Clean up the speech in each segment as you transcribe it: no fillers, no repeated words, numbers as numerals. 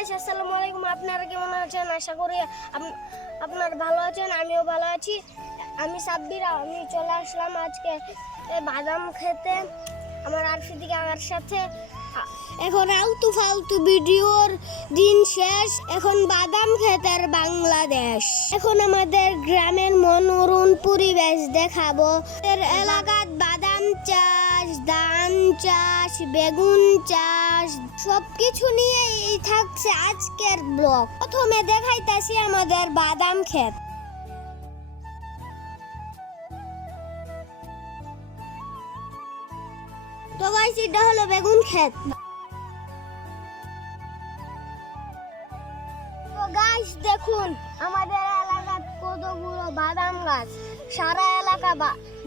Guys, আসসালামু আলাইকুম। আপনারা কেমন আছেন? আশা করি আপনারা ভালো আছেন। আমিও ভালো আছি। আমি সাব্বির, আমি চলে আসলাম আজকে বাদাম খেতে আমার আরফিদিকে আমার সাথে। এখন আলতু ফালতু ভিডিওর দিন শেষ, এখন বাদাম খেতের বাংলাদেশ। এখন আমাদের গ্রামের মনোরম পরিবেশ দেখাবো। এলাকার বাদাম চাষ, ধান চাষ, বেগুন চাষ সবকিছু নিয়েই থাকছে আজকের ব্লগ। প্রথমে দেখাইতাছি আমাদের বাদাম ক্ষেত। তো গাইস, এটা হলো বেগুন ক্ষেত। তো গাইস দেখুন, আমাদের এলাকার কতগুলো বাদাম গাছ। সারা এলাকা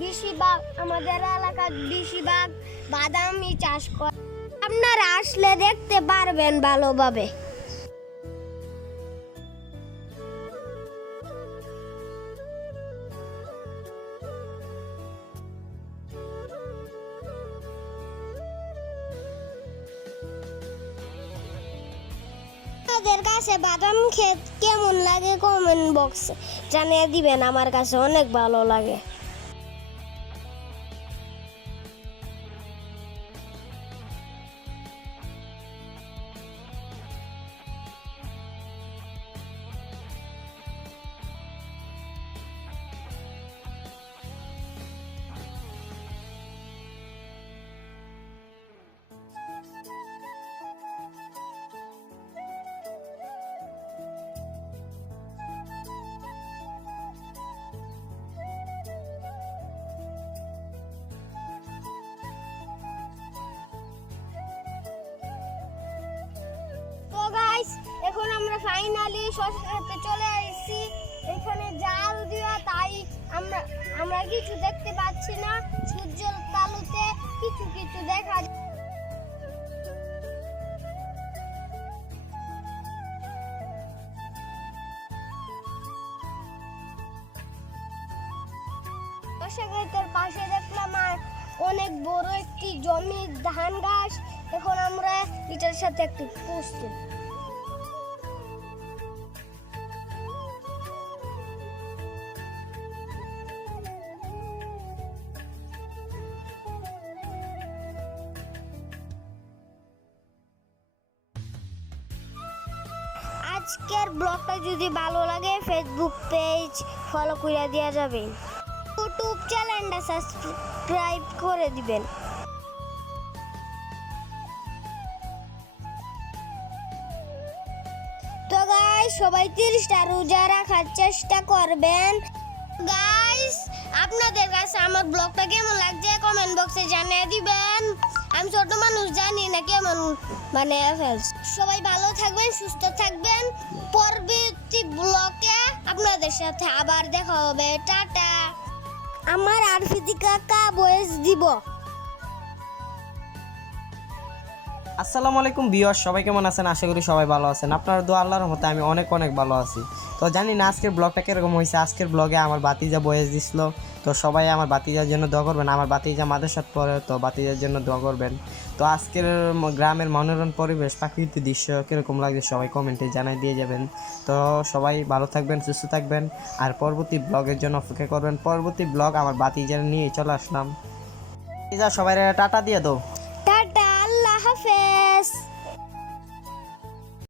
বেশিরভাগ আমাদের এলাকার বেশিরভাগ বাদামই চাষ করে। আপনারা আসলে দেখতে পারবেন ভালোভাবে। আপনাদের কাছে বাদাম ক্ষেত কেমন লাগে কমেন্ট বক্সে জানিয়ে দিবেন। আমার কাছে অনেক ভালো লাগে। তো গাইস, এখন আমরা ফাইনালি শশাতে চলে আসছি। এখানে জাল দেওয়া, তাই আমরা কিছু দেখতে পাচ্ছি না। সূর্যের তালুতে কিছু কিছু দেখা যায়। শশা ক্ষেতের পাশে দেখলাম আর অনেক বড় একটি জমি, ধান গাছ। এখন আমরা এটার সাথে একটু প্রস্তুত। আজকের ব্লগটা যদি ভালো লাগে, ফেসবুক পেজ ফলো করে দেওয়া যাবে, ইউটিউব চ্যানেলটা সাবস্ক্রাইব করে দিবেন। তো গাইস, সবাই 30টা রোজা রাখার চেষ্টা করবেন। গাইস, আপনাদের কাছে আমার ব্লগটা কেমন লাগছে কমেন্ট বক্সে জানিয়ে দিবেন। আমি ছোট মানুষ, জানি না কেমন বানিয়ে ফেলছি। সবাই ভালো থাকবেন, সুস্থ থাকবেন। পরবর্তী ব্লগে আপনাদের সাথে আবার দেখা হবে। টাটা। আমার আরফিদি কাকা ভয়েস দিব। আসসালামু আলাইকুম ভিউয়ার্স, সবাই কেমন আছেন? আশা করি সবাই ভালো আছেন। আপনার দোয়া আল্লাহর রহমতে আমি অনেক ভালো আছি। তো জানি না আজকের ব্লগটা কীরকম হয়েছে। আজকের ব্লগে আমার ভাতিজা ভয়েস দিছিল, তো সবাই আমার ভাতিজার জন্য দোয়া করবেন। আমার ভাতিজা মাদ্রাসাত পড়ে, তো ভাতিজার জন্য দোয়া করবেন। তো আজকের গ্রামের মনোরম পরিবেশ, প্রাকৃতিক দৃশ্য কীরকম লাগে সবাই কমেন্টে জানাই দিয়ে যাবেন। তো সবাই ভালো থাকবেন, সুস্থ থাকবেন, আর পরবর্তী ব্লগের জন্য অপেক্ষা করবেন। পরবর্তী ব্লগ আমার ভাতিজার নিয়ে চলে আসলাম। সবাই টাটা দিয়ে দাও।